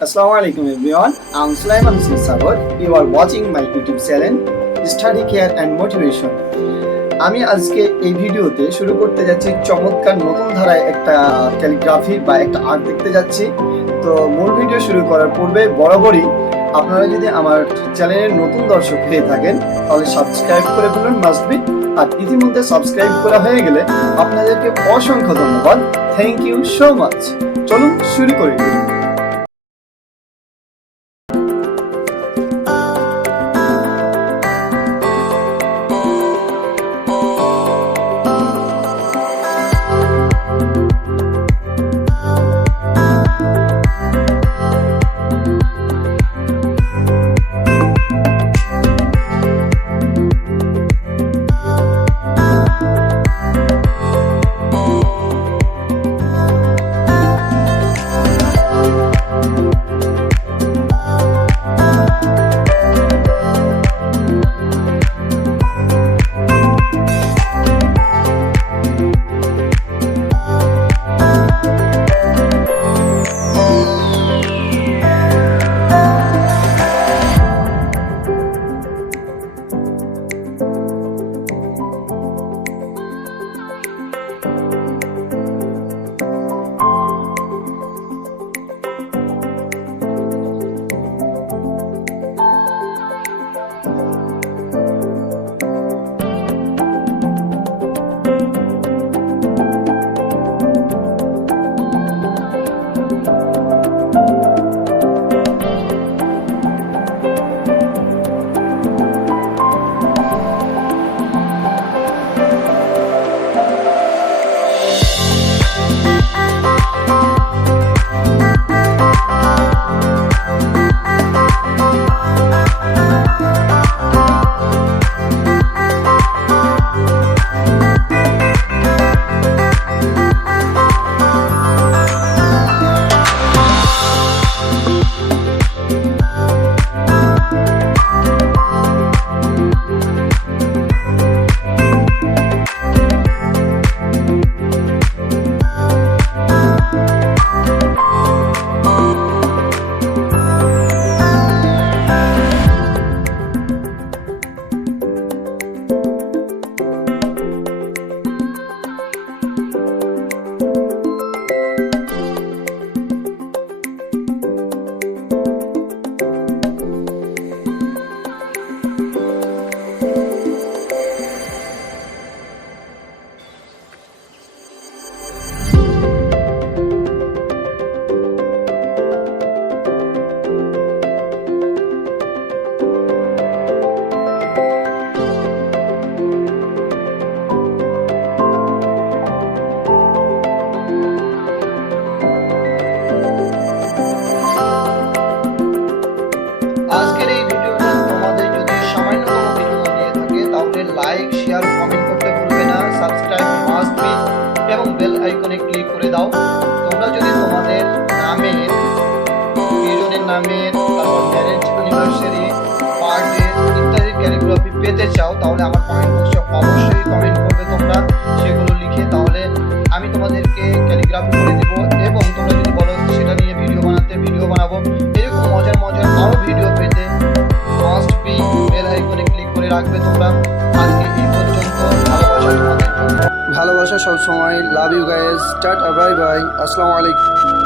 Assalamualaikum everyone. I'm Solaiman Sagor. You are watching my YouTube channel Study Care and Motivation. আমি আজকে এই ভিডিওতে শুরু করতে যাচ্ছি চমৎকার নতুন ধারায় একটা ক্যালিগ্রাফি বা একটা আর্ট দেখতে যাচ্ছি। তো মূল ভিডিও শুরু করার পূর্বে বরাবরই আপনারা যদি আমার চ্যানেলের নতুন দর্শক হয়ে থাকেন তাহলে সাবস্ক্রাইব করে ফেলুন মাস্ট বি। আর ইতিমধ্যে সাবস্ক্রাইব করা হয়ে গেলে আপনাদেরকে অসংখ্য ধন্যবাদ। Thank you so much. চলুন শুরু করি। আজকের এই ভিডিওটা তোমাদের যদি সামান্যতম ভিডিও নিয়ে থাকে তাহলে লাইক শেয়ার কমেন্ট করতে ভুলবে না। সাবস্ক্রাইব মাস্ট বি এবং বেল আইকনে ক্লিক করে দাও। তোমরা যদি তোমাদের নামের, প্রিয়জনের নামের, তারপর ম্যারেজ অ্যানিভার্সারি, বার্থডে ইত্যাদি ক্যালিগ্রাফি পেতে চাও তাহলে আমার কমেন্ট বক্সে অবশ্যই কমেন্ট করবে তোমরা সেগুলো লিখে। তাহলে আমি তোমাদেরকে ক্যালিগ্রাফি করে দেব এবং তোমরা যদি বলো সেটা নিয়ে ভিডিও বানাতে ভিডিও বানাবো। এরকম মজার মজার আরও ভিডিও পেতে মাস্ট বি বেল আইকনে ক্লিক করে রাখবে তোমরা। আজকে এই পর্যন্ত। ভালোবাসা তোমাদের জন্য, ভালোবাসা সবসময়। Love you guys. Tata, bye bye, আসসালামু আলাইকুম।